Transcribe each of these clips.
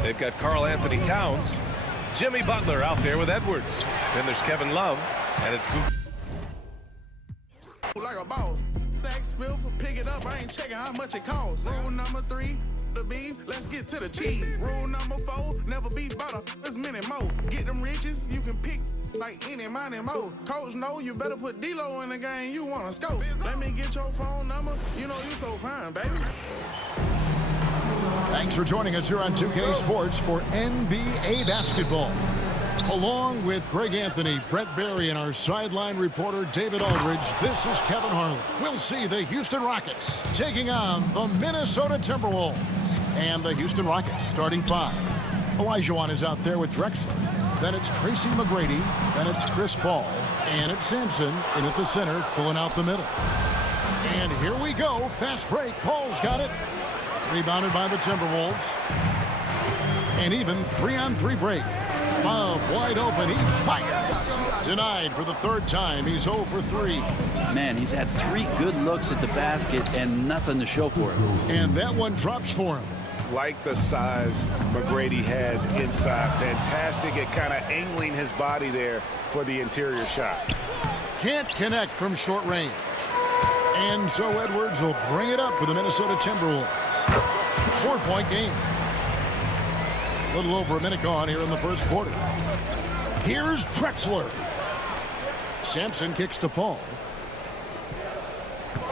They've got Karl Anthony Towns, Jimmy Butler out there with Edwards. Then there's Kevin Love, and it's like a boss. Sacks, filth, pick it up. I ain't checking how much it costs. Rule number 3, the beef. Let's get to the cheese. Rule number 4, never be butter. There's many more. Get them riches, you can pick like any, money, more. Coach, know you better put D-Lo in the game. You want to scope. Let me get your phone number. You know you so fine, baby. Thanks for joining us here on 2K Sports for NBA basketball. Along with Greg Anthony, Brett Barry, and our sideline reporter David Aldridge, this is Kevin Harlan. We'll see the Houston Rockets taking on the Minnesota Timberwolves. And the Houston Rockets starting 5. Olajuwon is out there with Drexler. Then it's Tracy McGrady. Then it's Chris Paul. And it's Samson in at the center, filling out the middle. And here we go. Fast break. Paul's got it. Rebounded by the Timberwolves. And even 3-on-3 break. Love wide open. He fires. Denied for the 3rd time. He's 0 for 3. Man, he's had 3 good looks at the basket and nothing to show for it. And that one drops for him. Like the size McGrady has inside. Fantastic at kind of angling his body there for the interior shot. Can't connect from short range. And so Edwards will bring it up for the Minnesota Timberwolves. 4-point game. A little over a minute gone here in the first quarter. Here's Drexler. Samson kicks to Paul.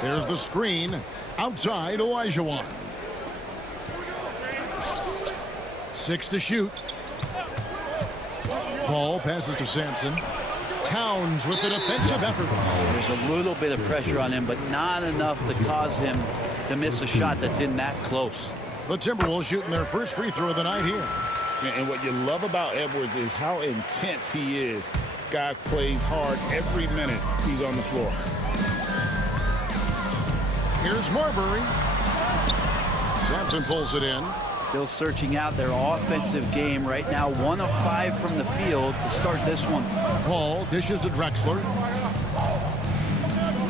There's the screen. Outside, Olajuwon. 6 to shoot. Paul passes to Samson. Towns with the defensive effort. There's a little bit of pressure on him, but not enough to cause him to miss a shot that's in that close. The Timberwolves shooting their first free throw of the night here. And what you love about Edwards is how intense he is. Guy plays hard every minute he's on the floor. Here's Marbery. Samson pulls it in. Still searching out their offensive game right now. 1 of 5 from the field to start this one. Paul dishes to Drexler.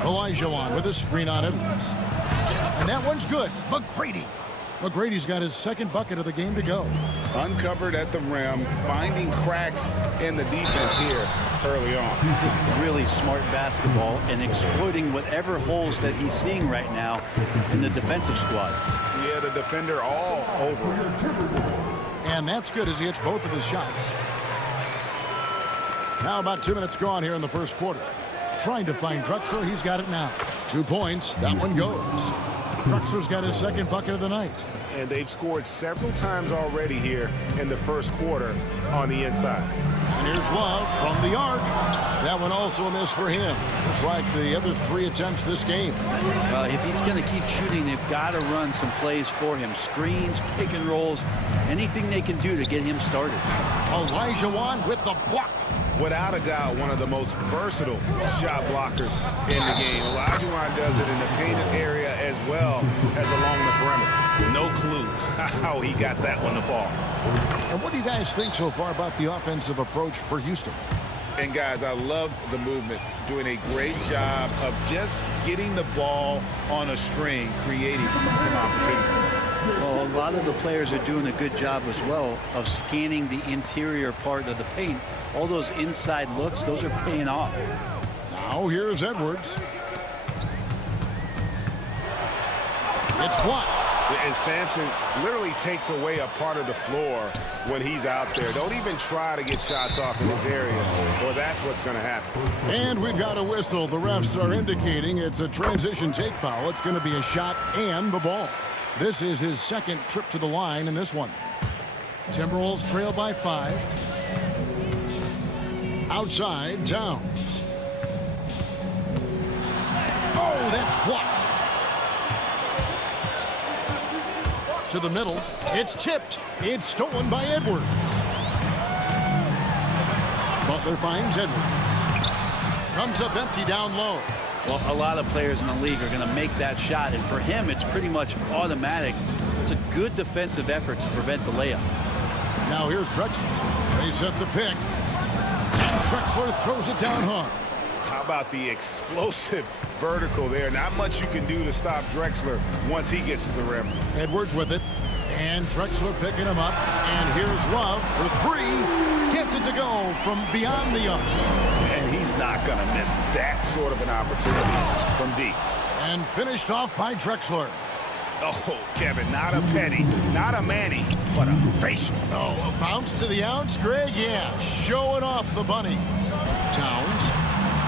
Olajuwon with a screen on Edwards. And that one's good. McGrady. McGrady's got his 2nd bucket of the game to go. Uncovered at the rim, finding cracks in the defense here early on. Really smart basketball and exploiting whatever holes that he's seeing right now in the defensive squad. Yeah, the defender all over him. And that's good as he hits both of his shots. Now about 2 minutes gone here in the first quarter. Trying to find Drexler. He's got it now. 2 points. That one goes. Drexler's got his 2nd bucket of the night. And they've scored several times already here in the first quarter on the inside. And here's Love from the arc. That one also a miss for him. Just like the other 3 attempts this game. If he's going to keep shooting, they've got to run some plays for him. Screens, pick and rolls, anything they can do to get him started. Olajuwon with the block. Without a doubt, one of the most versatile shot blockers in the game. Olajuwon does it in the painted area as well as along the perimeter. No clue how he got that one to fall. And what do you guys think so far about the offensive approach for Houston? And guys, I love the movement, doing a great job of just getting the ball on a string, creating some opportunities. Well, a lot of the players are doing a good job as well of scanning the interior part of the paint. All those inside looks, those are paying off. Now here's Edwards. It's blocked. And Samson literally takes away a part of the floor when he's out there. Don't even try to get shots off in this area, or that's what's going to happen. And we've got a whistle. The refs are indicating it's a transition take foul. It's going to be a shot and the ball. This is his 2nd trip to the line in this one. Timberwolves trail by 5. Outside, Towns. Oh, that's blocked. To the middle. It's tipped. It's stolen by Edwards. Butler finds Edwards. Comes up empty down low. Well, a lot of players in the league are going to make that shot, and for him, it's pretty much automatic. It's a good defensive effort to prevent the layup. Now here's Drexler. They set the pick. And Drexler throws it down hard. How about the explosive vertical there? Not much you can do to stop Drexler once he gets to the rim. Edwards with it. And Drexler picking him up. And here's Love for three. Gets it to go from beyond the arc. And he's not going to miss that sort of an opportunity from deep. And finished off by Drexler. Oh, Kevin, not a penny, not a manny, but a facial. Oh, a bounce to the ounce, Greg? Yeah, showing off the bunnies. Towns.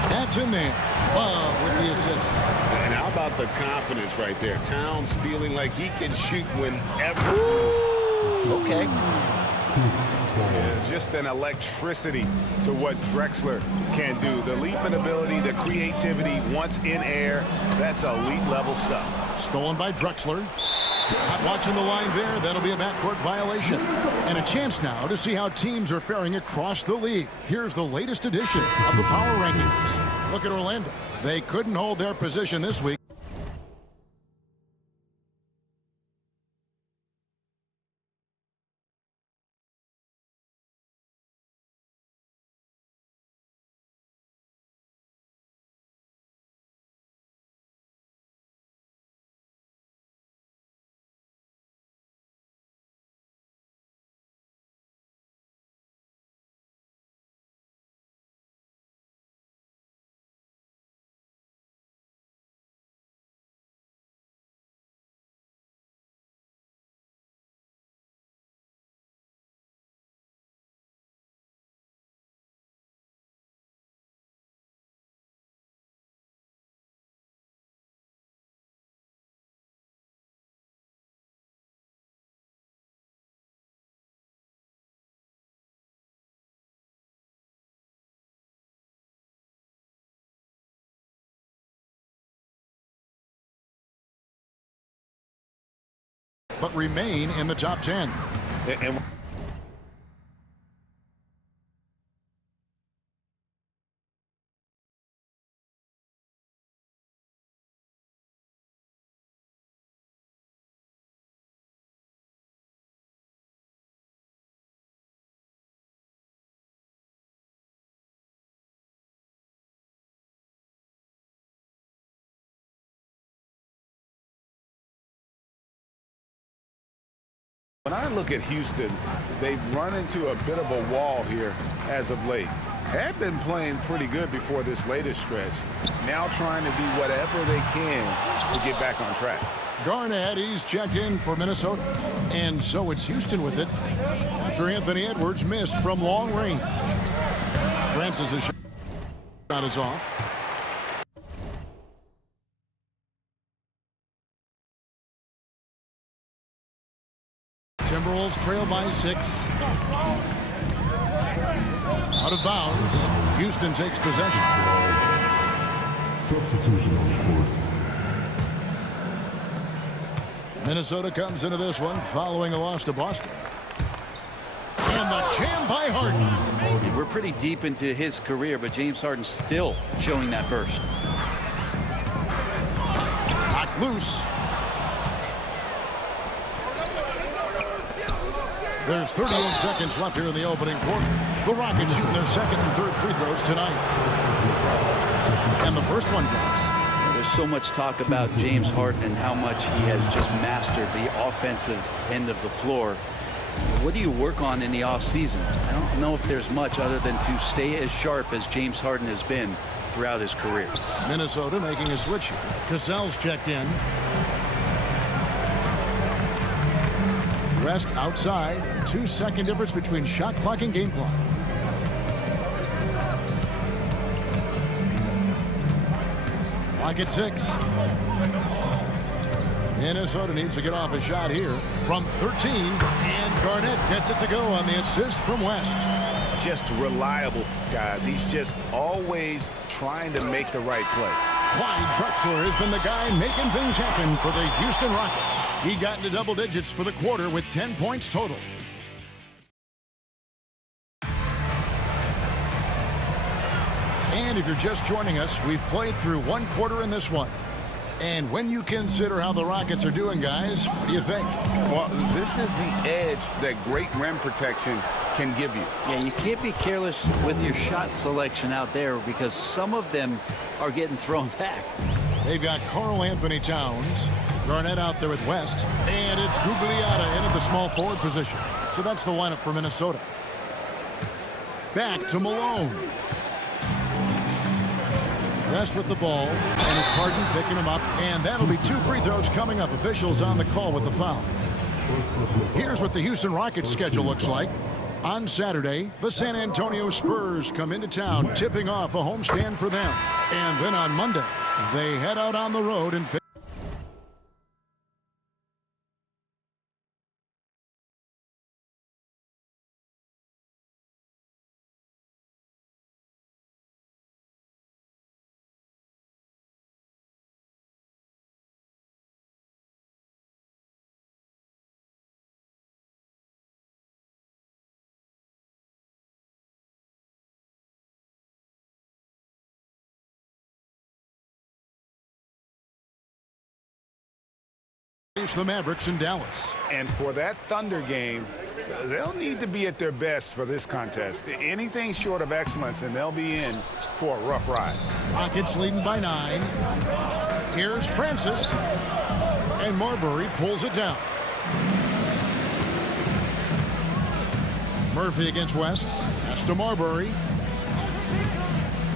That's in there. Love with the assist. And how about the confidence right there? Towns feeling like he can shoot whenever. Okay. Yeah, just an electricity to what Drexler can do. The leaping ability, the creativity once in air, that's elite level stuff. Stolen by Drexler. Not watching the line there. That'll be a backcourt violation. And a chance now to see how teams are faring across the league. Here's the latest edition of the Power Rankings. Look at Orlando. They couldn't hold their position this week. But remain in the top 10. And when I look at Houston, they've run into a bit of a wall here as of late. Had been playing pretty good before this latest stretch. Now trying to do whatever they can to get back on track. Garnett, he's checked in for Minnesota. And so it's Houston with it after Anthony Edwards missed from long range. Francis' shot is off. Timberwolves trail by 6. Out of bounds. Houston takes possession. Substitution on the court. Minnesota comes into this one following a loss to Boston. And the jam by Harden. We're pretty deep into his career, but James Harden still showing that burst. Knocked loose. There's 38 seconds left here in the opening quarter. The Rockets shooting their second and third free throws tonight. And the first one drops. There's so much talk about James Harden and how much he has just mastered the offensive end of the floor. What do you work on in the offseason? I don't know if there's much other than to stay as sharp as James Harden has been throughout his career. Minnesota making a switch here. Cassell's checked in. Rest outside. 2-second difference between shot clock and game clock. Clock at 6. Minnesota needs to get off a shot here from 13. And Garnett gets it to go on the assist from West. Just reliable, guys. He's just always trying to make the right play. Clyde Drexler has been the guy making things happen for the Houston Rockets. He got into double digits for the quarter with 10 points total. And if you're just joining us, we've played through one quarter in this one. And when you consider how the Rockets are doing, guys, what do you think? Well, this is the edge that great rim protection can give you. Yeah, you can't be careless with your shot selection out there because some of them are getting thrown back. They've got Karl Anthony Towns, Garnett out there with West, and it's Gugliotta in at the small forward position. So that's the lineup for Minnesota. Back to Malone. West with the ball, and it's Harden picking him up, and that'll be 2 free throws coming up. Officials on the call with the foul. Here's what the Houston Rockets schedule looks like. On Saturday, the San Antonio Spurs come into town, tipping off a homestand for them. And then on Monday, they head out on the road and face the Mavericks in Dallas. And for that Thunder game, they'll need to be at their best for this contest. Anything short of excellence, and they'll be in for a rough ride. Rockets leading by 9. Here's Francis. And Marbery pulls it down. Murphy against West. Pass to Marbery.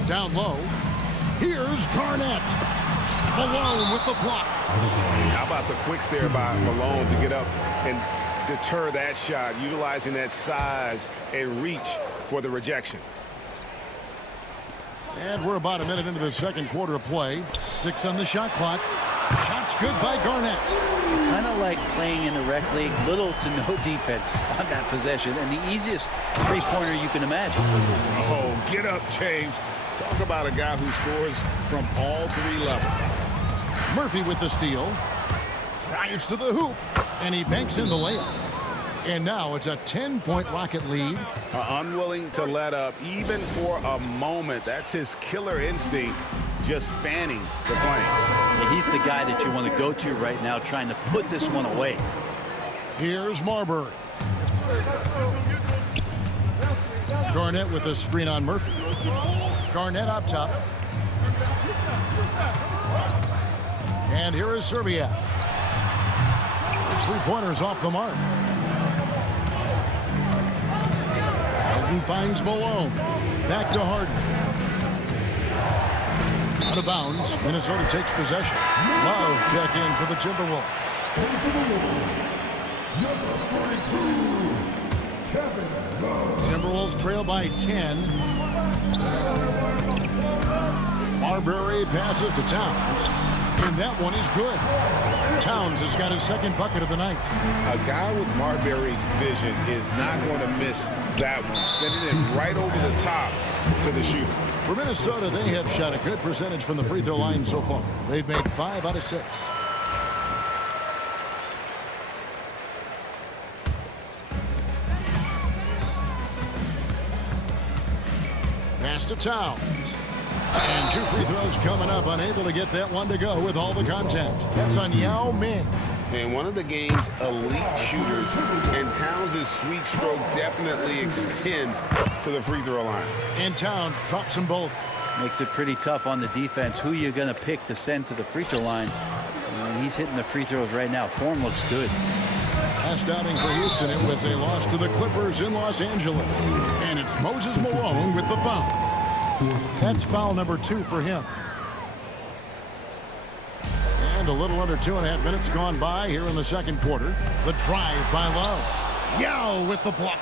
Down low. Here's Garnett. Malone with the block. How about the quicks there by Malone to get up and deter that shot, utilizing that size and reach for the rejection. And we're about a minute into the second quarter of play. 6 on the shot clock. Shot's good by Garnett. Kind of like playing in the rec league, little to no defense on that possession, and the easiest three-pointer you can imagine. Oh, get up, James. Talk about a guy who scores from all 3 levels. Murphy with the steal. Drives to the hoop. And he banks in the layup. And now it's a 10-point Rocket lead. Unwilling to let up even for a moment. That's his killer instinct, just fanning the flame. Yeah, he's the guy that you want to go to right now, trying to put this one away. Here's Marbery. Garnett with a screen on Murphy. Garnett up top. And here is Serbia. His 3-pointers off the mark. Harden finds Malone. Back to Harden. Out of bounds. Minnesota takes possession. Love check in for the Timberwolves. Timberwolves trail by 10. Marbery passes to Towns. And that one is good. Towns has got his second bucket of the night. A guy with Marbury's vision is not going to miss that one. Sending it right over the top to the shooter. For Minnesota, they have shot a good percentage from the free throw line so far. They've made 5 out of 6. Pass to Towns. And 2 free throws coming up. Unable to get that one to go with all the contact. That's on Yao Ming. And one of the game's elite shooters, and Towns' sweet stroke definitely extends to the free throw line. And Towns drops them both. Makes it pretty tough on the defense. Who you're going to pick to send to the free throw line. He's hitting the free throws right now. Form looks good. Last outing for Houston, it was a loss to the Clippers in Los Angeles. And it's Moses Malone with the foul. That's foul number 2 for him. And a little under 2.5 minutes gone by here in the second quarter. The drive by Love. Yao with the block.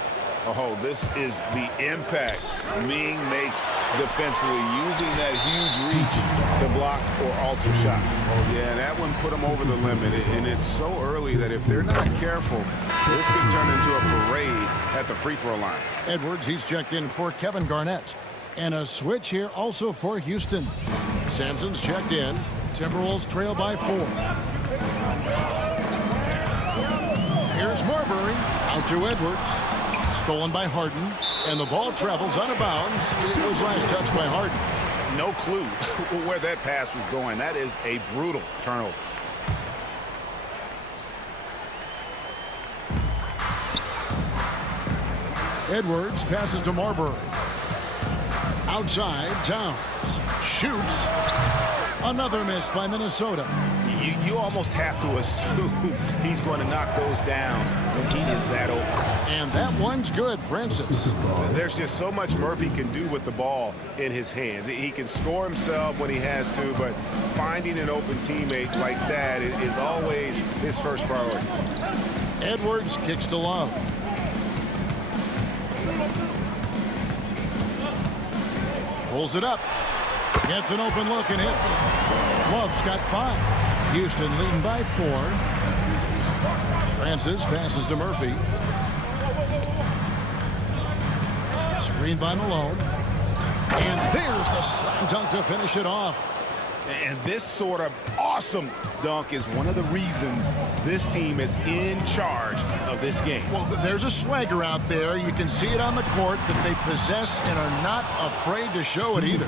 Oh, this is the impact Ming makes defensively, using that huge reach to block or alter shots. Oh, yeah, that one put him over the limit, and it's so early that if they're not careful, this could turn into a parade at the free throw line. Edwards, he's checked in for Kevin Garnett. And a switch here also for Houston. Samson's checked in. Timberwolves trail by 4. Here's Marbery. Out to Edwards. Stolen by Harden. And the ball travels out of bounds. It was last touched by Harden. No clue where that pass was going. That is a brutal turnover. Edwards passes to Marbery. Outside, Towns shoots. Another miss by Minnesota. You almost have to assume he's going to knock those down when he is that open. And that one's good, Francis. There's just so much Murphy can do with the ball in his hands. He can score himself when he has to, but finding an open teammate like that is always his first priority. Edwards kicks to Love. Pulls it up. Gets an open look and hits. Love's got 5. Houston leading by 4. Francis passes to Murphy. Screen by Malone. And there's the slam dunk to finish it off. And this sort of awesome dunk is one of the reasons this team is in charge of this game. Well, there's a swagger out there. You can see it on the court that they possess and are not afraid to show it either.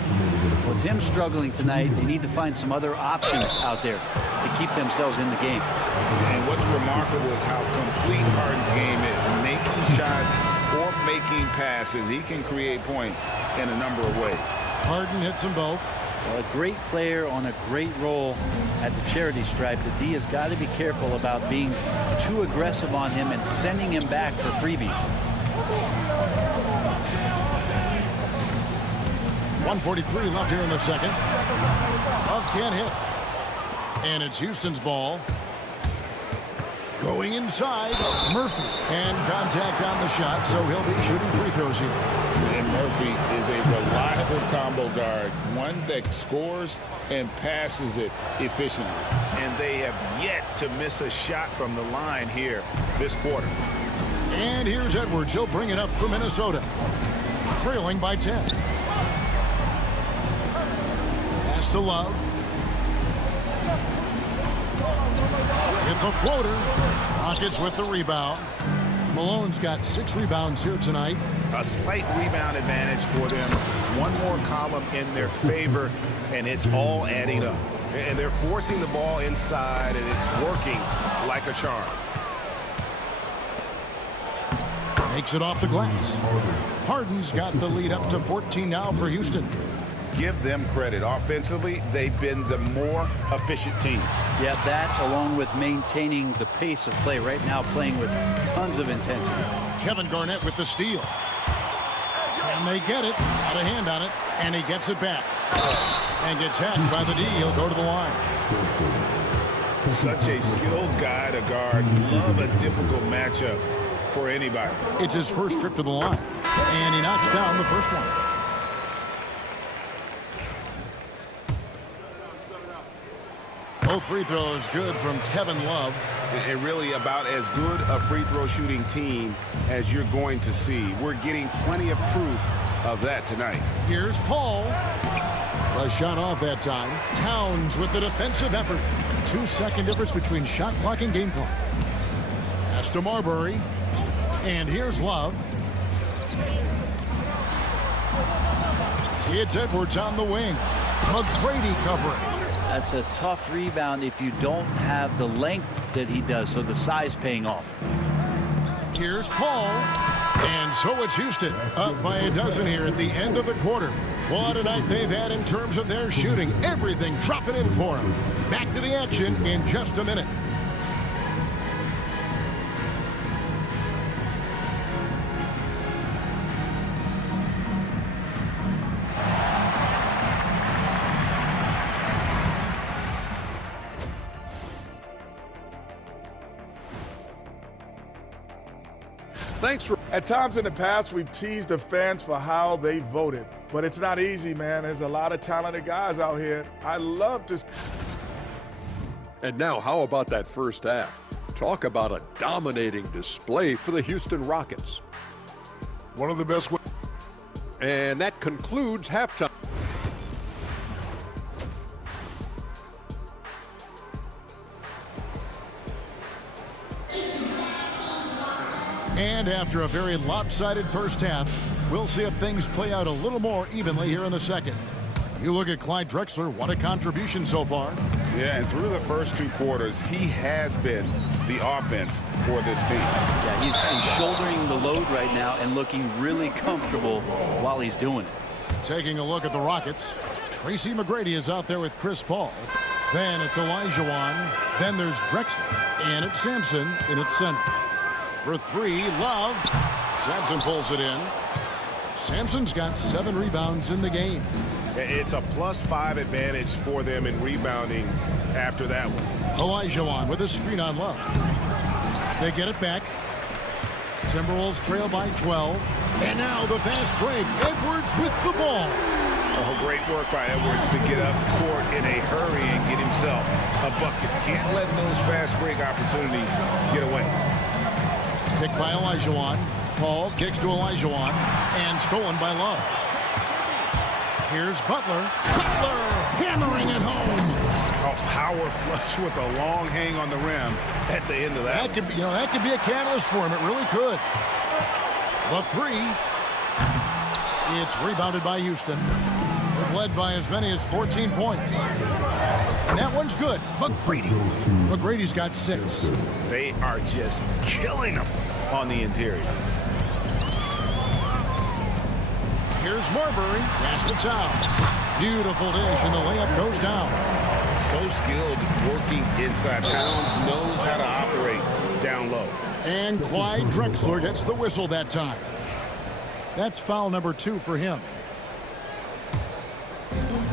With him struggling tonight, they need to find some other options out there to keep themselves in the game. And what's remarkable is how complete Harden's game is. Making shots or making passes, he can create points in a number of ways. Harden hits them both. Well, a great player on a great role at the charity stripe. The D has got to be careful about being too aggressive on him and sending him back for freebies. 1:43 left here in the second. Love can't hit. And it's Houston's ball. Going inside, Murphy. And contact on the shot, so he'll be shooting free throws here. And Murphy is a reliable combo guard, one that scores and passes it efficiently. And they have yet to miss a shot from the line here this quarter. And here's Edwards. He'll bring it up for Minnesota. Trailing by 10. Pass to Love. With the floater. Rockets with the rebound. Malone's got 6 rebounds here tonight. A slight rebound advantage for them. One more column in their favor, and it's all adding up. And they're forcing the ball inside, and it's working like a charm. Makes it off the glass. Harden's got the lead up to 14 now for Houston. Give them credit. Offensively, they've been the more efficient team. Yeah, that along with maintaining the pace of play right now, playing with tons of intensity. Kevin Garnett with the steal. And they get it. Got a hand on it. And he gets it back. And gets hacked by the D. He'll go to the line. Such a skilled guy to guard. Love a difficult matchup for anybody. It's his first trip to the line. And he knocks down the first one. Both free throws good from Kevin Love. And really about as good a free throw shooting team as you're going to see. We're getting plenty of proof of that tonight. Here's Paul. A shot off that time. Towns with the defensive effort. 2-second difference between shot clock and game clock. Pass to Marbery. And here's Love. It's Edwards on the wing. McGrady covering. That's a tough rebound if you don't have the length that he does, so the size paying off. Here's Paul. And so it's Houston up by a dozen here at the end of the quarter. What a night they've had in terms of their shooting. Everything dropping in for them. Back to the action in just a minute. At times in the past, we've teased the fans for how they voted. But it's not easy, man. There's a lot of talented guys out here. I love to. And now, how about that first half? Talk about a dominating display for the Houston Rockets. One of the best. And that concludes halftime. And after a very lopsided first half, we'll see if things play out a little more evenly here in the second. You look at Clyde Drexler, what a contribution so far. Yeah, and through the first 2 quarters, he has been the offense for this team. Yeah, he's shouldering the load right now and looking really comfortable while he's doing it. Taking a look at the Rockets, Tracy McGrady is out there with Chris Paul. Then it's Olajuwon. Then there's Drexler. And it's Samson in its center. For 3, Love. Samson pulls it in. Samson's got 7 rebounds in the game. It's a +5 advantage for them in rebounding after that one. Olajuwon with a screen on Love. They get it back. Timberwolves trail by 12. And now the fast break. Edwards with the ball. Oh, great work by Edwards to get up court in a hurry and get himself a bucket. Can't let those fast break opportunities get away. Kick by Olajuwon. Paul kicks to Olajuwon. And stolen by Love. Here's Butler. Butler hammering it home. A power flush with a long hang on the rim at the end of that. That could be, that could be a catalyst for him. It really could. The 3. It's rebounded by Houston. They've led by as many as 14 points. And that one's good. McGrady. McGrady's got 6. They are just killing them on the interior. Here's Marbery. Pass to Town. Beautiful dish, and the layup goes down. So skilled working inside. Towns knows how to operate down low. And Clyde Drexler gets the whistle that time. That's foul number 2 for him.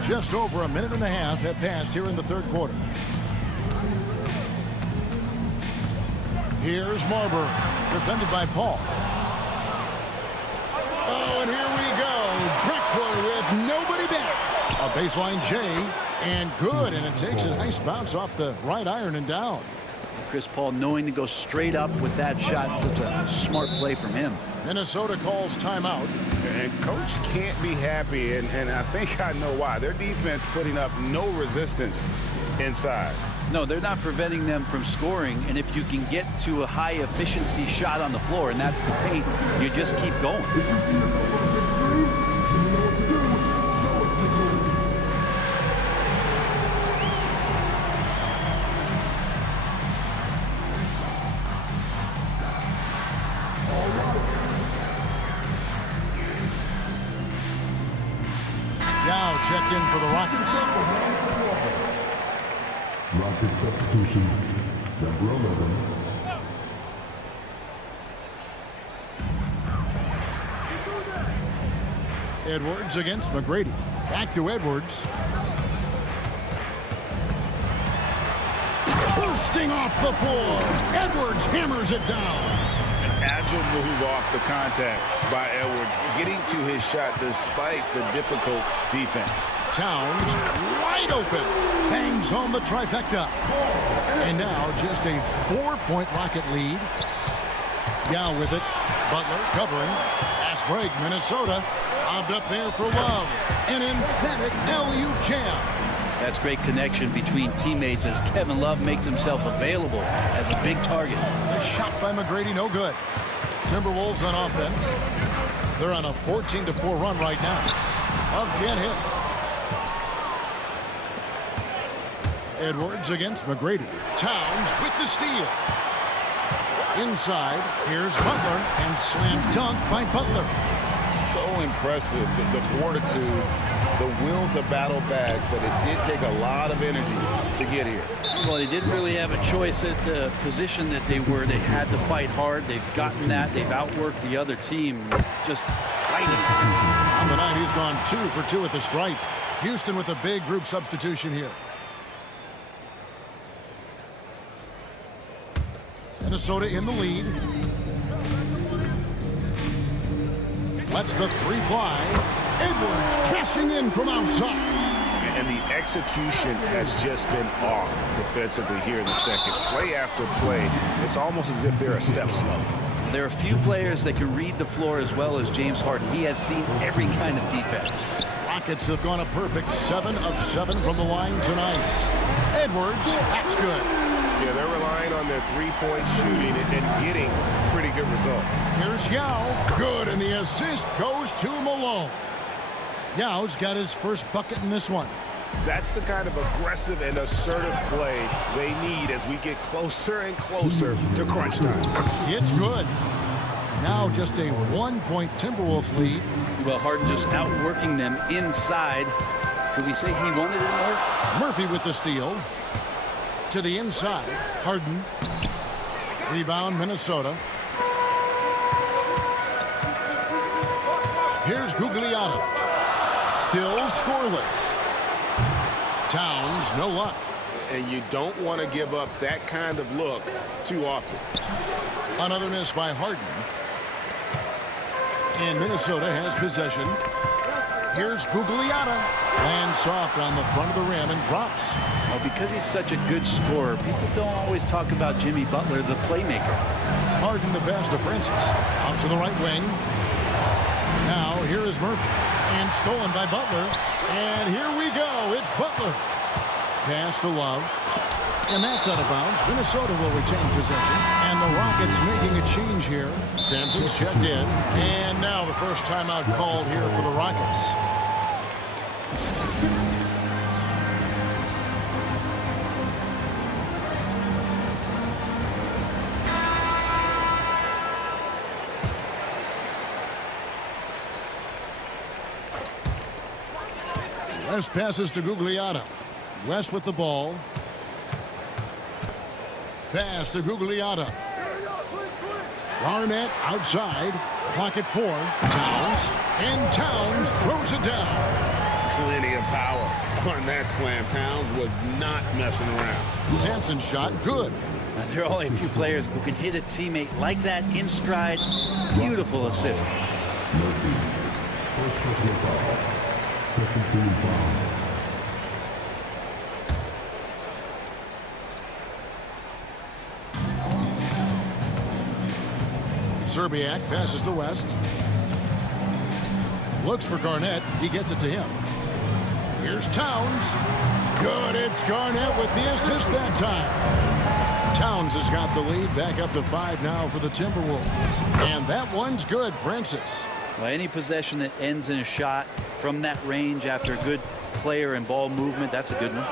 Just over a minute and a half have passed here in the 3rd quarter. Here's Marbery, defended by Paul. Oh, and here we go. Drexler with nobody back. A baseline J, and good, and it takes a nice bounce off the right iron and down. Chris Paul knowing to go straight up with that shot. Such a smart play from him. Minnesota calls timeout. And coach can't be happy, and I think I know why. Their defense putting up no resistance inside. No, they're not preventing them from scoring, and if you can get to a high efficiency shot on the floor, and that's the paint, you just keep going. Now check in for the Rockets. Rocket substitution, number 11. Edwards against McGrady. Back to Edwards. Bursting off the floor. Edwards hammers it down. An agile move off the contact by Edwards, getting to his shot despite the difficult defense. Towns wide open. Bangs home the trifecta. And now just a 4-point Rocket lead. Gal with it. Butler covering. Fast break. Minnesota. Lobbed up there for Love. An emphatic LU jam. That's great connection between teammates as Kevin Love makes himself available as a big target. The shot by McGrady, no good. Timberwolves on offense. They're on a 14-4 run right now. Love can't hit. Edwards against McGrady. Towns with the steal. Inside, here's Butler, and slam dunk by Butler. So impressive, the fortitude, the will to battle back, but it did take a lot of energy to get here. Well, they didn't really have a choice at the position that they were. They had to fight hard. They've gotten that. They've outworked the other team. Just fighting. On the night, he's gone 2 for 2 at the stripe. Houston with a big group substitution here. Minnesota in the lead. Lets the 3 fly. Edwards cashing in from outside. And the execution has just been off defensively here in the second. Play after play, it's almost as if they're a step slow. There are a few players that can read the floor as well as James Harden. He has seen every kind of defense. Rockets have gone a perfect 7 of 7 from the line tonight. Edwards, that's good. Yeah, they're relying on their 3-point shooting and getting pretty good results. Here's Yao. Good, and the assist goes to Malone. Yow's got his first bucket in this one. That's the kind of aggressive and assertive play they need as we get closer and closer to crunch time. It's good. Now just a 1-point Timberwolves lead. Well, Harden just outworking them inside. Could we say he wanted it more? Murphy with the steal. To the inside. Harden. Rebound, Minnesota. Here's Gugliotta. Still scoreless. Towns, no luck. And you don't want to give up that kind of look too often. Another miss by Harden. And Minnesota has possession. Here's Gugliotta. Lands soft on the front of the rim and drops. Well, because he's such a good scorer, people don't always talk about Jimmy Butler, the playmaker. Harden the pass to Francis. Out to the right wing. Now here is Murphy. And stolen by Butler. And here we go. It's Butler. Pass to Love. And that's out of bounds. Minnesota will retain possession. And the Rockets making a change here. Samson's checked in. And now the first timeout called here for the Rockets. West passes to Gugliotta. West with the ball. Pass to Gugliotta. Garnette outside. Clock at 4. Towns. And Towns throws it down. Plenty of power on that slam. Towns was not messing around. Samson's shot, good. Now, there are only a few players who can hit a teammate like that in stride. Beautiful assist. Murphy. First personal foul. Second team foul. Serbiak passes to West. Looks for Garnett. He gets it to him. Here's Towns. Good. It's Garnett with the assist that time. Towns has got the lead. Back up to 5 now for the Timberwolves. And that one's good. Francis. Well, any possession that ends in a shot from that range after a good player and ball movement, that's a good one.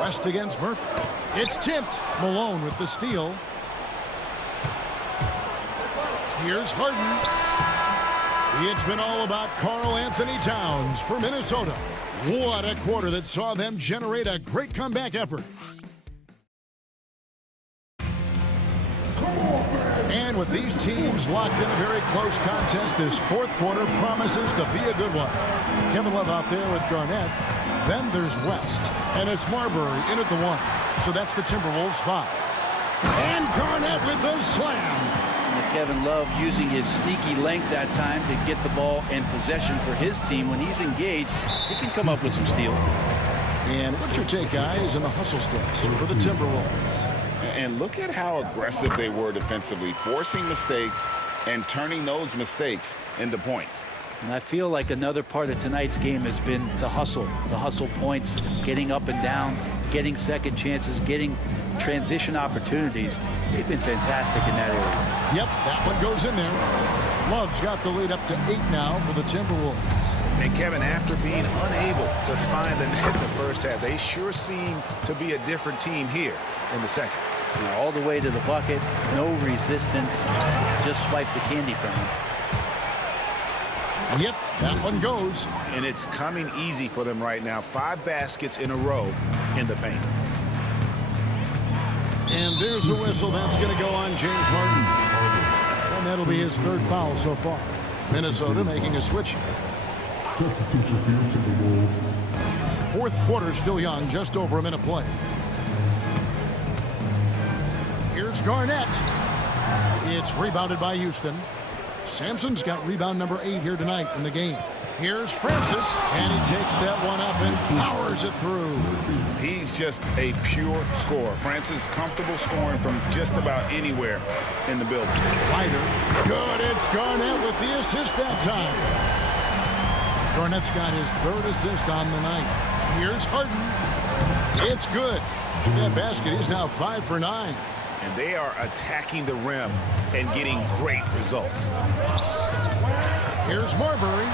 West against Murphy. It's tipped. Malone with the steal. Here's Harden. It's been all about Karl Anthony Towns for Minnesota. What a quarter that saw them generate a great comeback effort. And with these teams locked in a very close contest, this fourth quarter promises to be a good one. Kevin Love out there with Garnett. Then there's West. And it's Marbery in at the 1. So that's the Timberwolves 5. And Garnett with the slam. And Kevin Love using his sneaky length that time to get the ball in possession for his team. When he's engaged, he can come up with some steals. And what's your take, guys, in the hustle steps for the Timberwolves? And look at how aggressive they were defensively, forcing mistakes and turning those mistakes into points. And I feel like another part of tonight's game has been the hustle points, getting up and down, getting second chances, getting transition opportunities. They've been fantastic in that area. Yep, that one goes in there. Love's got the lead up to 8 now for the Timberwolves. And Kevin, after being unable to find the net the first half, they sure seem to be a different team here in the second. All the way to the bucket, no resistance, just swipe the candy from him. Yep, that one goes. And it's coming easy for them right now. 5 baskets in a row in the paint. And there's a whistle. That's going to go on James Harden. And that'll be his 3rd foul so far. Minnesota making a switch. Substitution here to the Wolves. 4th quarter still young, just over a minute play. Here's Garnett. It's rebounded by Houston. Samson's got rebound number 8 here tonight in the game. Here's Francis, and he takes that one up and powers it through. He's just a pure scorer. Francis comfortable scoring from just about anywhere in the building. Ryder, good. It's Garnett with the assist that time. Garnett's got his 3rd assist on the night. Here's Harden. It's good. That basket is now 5 for 9. And they are attacking the rim and getting great results. Here's Marbery.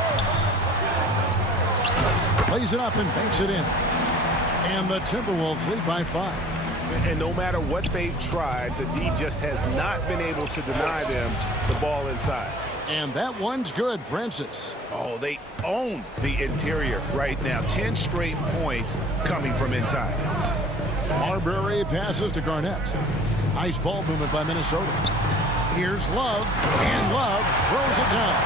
Lays it up and banks it in. And the Timberwolves lead by 5. And no matter what they've tried, the D just has not been able to deny them the ball inside. And that one's good, Francis. Oh, they own the interior right now. 10 straight points coming from inside. Marbery passes to Garnett. Nice ball movement by Minnesota. Here's Love, and Love throws it down.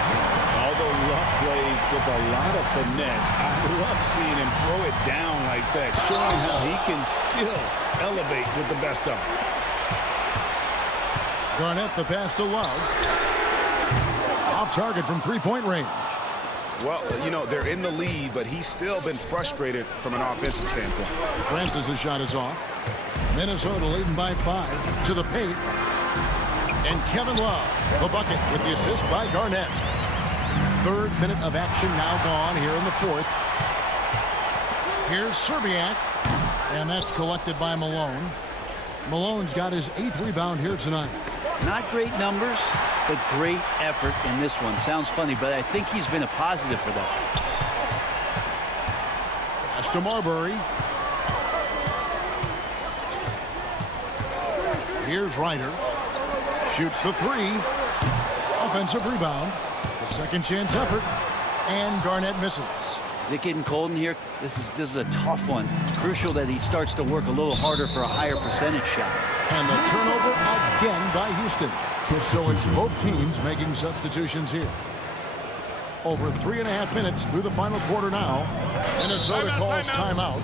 Although Love plays with a lot of finesse, I love seeing him throw it down like that, showing how he can still elevate with the best of them. Garnett the pass to Love. Off target from three-point range. Well, you know, they're in the lead, but he's still been frustrated from an offensive standpoint. Francis' shot is off. Minnesota leading by 5 to the paint. And Kevin Love, the bucket with the assist by Garnett. 3rd minute of action now gone here in the 4th. Here's Serbiak, and that's collected by Malone. Malone's got his 8th rebound here tonight. Not great numbers, but great effort in this one. Sounds funny, but I think he's been a positive for them. Pass to Marbery. Here's Ryder. Shoots the 3. Offensive rebound. The second chance effort. And Garnett misses. Is it getting cold in here? This is a tough one. Crucial that he starts to work a little harder for a higher percentage shot. And the turnover again by Houston. So it's both teams making substitutions here. Over 3.5 minutes through the final quarter now. Minnesota calls timeout.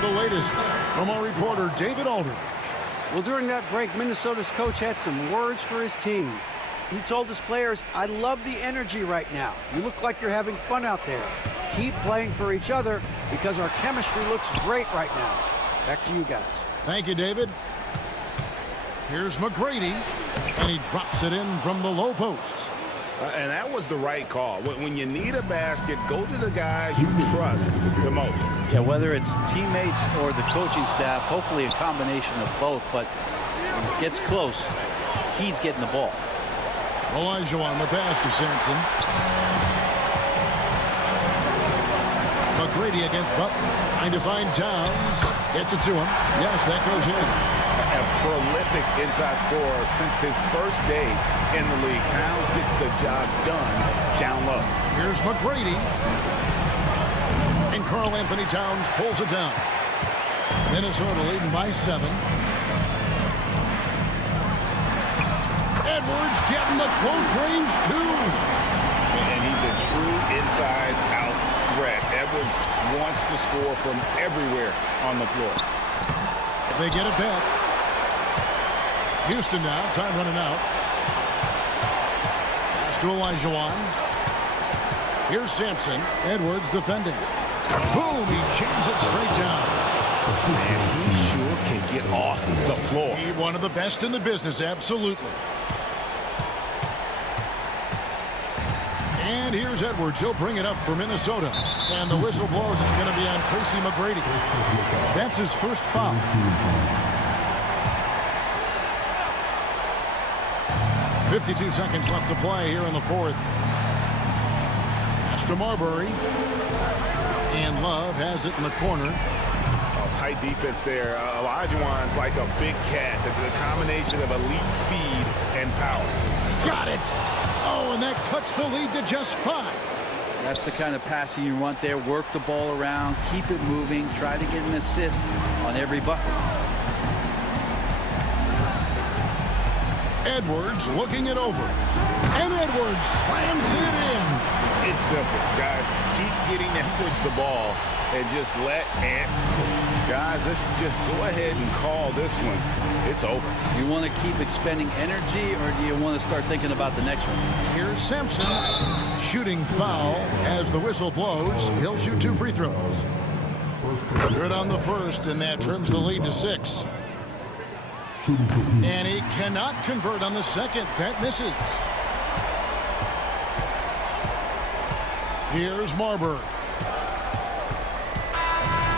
The latest from our reporter David Aldridge. Well, during that break, Minnesota's coach had some words for his team. He told his players, "I love the energy right now. You look like you're having fun out there. Keep playing for each other because our chemistry looks great right now." Back to you guys. Thank you, David. Here's McGrady, and he drops it in from the low post. And that was the right call. When you need a basket, go to the guys you trust the most. Yeah, whether it's teammates or the coaching staff, hopefully a combination of both, but when it gets close, he's getting the ball. Olajuwon the pass to Samson. McGrady against Butler. Trying to find Towns. Gets it to him. Yes, that goes in. A prolific inside scorer since his first day in the league. Towns gets the job done down low. Here's McGrady. And Karl Anthony Towns pulls it down. Minnesota leading by 7. Edwards getting the close range too. And he's a true inside-out threat. Edwards wants to score from everywhere on the floor. They get it back. Houston now, time running out. Pass to Olajuwon. Here's Samson. Edwards defending. Boom, he jams it straight down. Man, he sure can get off the floor. He one of the best in the business, absolutely. And here's Edwards. He'll bring it up for Minnesota. And the whistle blows. It's going to be on Tracy McGrady. That's his first foul. 52 seconds left to play here in the 4th. Pass to Marbery. And Love has it in the corner. Oh, tight defense there. Olajuwon's like a big cat. The combination of elite speed and power. Got it. Oh, and that cuts the lead to just 5. That's the kind of passing you want there. Work the ball around, keep it moving, try to get an assist on every bucket. Edwards looking it over. And Edwards slams it in. It's simple, guys. Keep getting Edwards the ball and just guys, let's just go ahead and call this one. It's over. You want to keep expending energy, or do you want to start thinking about the next one? Here's Samson. Shooting foul as the whistle blows. He'll shoot 2 free throws. Good on the first, and that trims the lead to 6. Shooting for Houston. And he cannot convert on the second. That misses. Here's Marbery.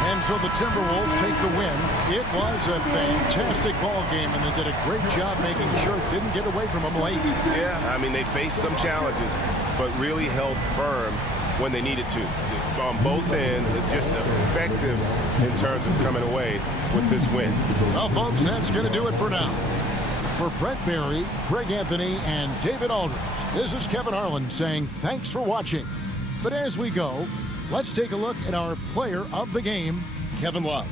And so the Timberwolves take the win. It was a fantastic ball game, and they did a great job making sure it didn't get away from them late. Yeah, I mean, they faced some challenges, but really held firm when they needed to. On both ends, it's just effective in terms of coming away with this win. Well, folks, that's going to do it for now. For Brett Barry, Greg Anthony, and David Aldridge, this is Kevin Harlan saying thanks for watching. But as we go, let's take a look at our player of the game, Kevin Love.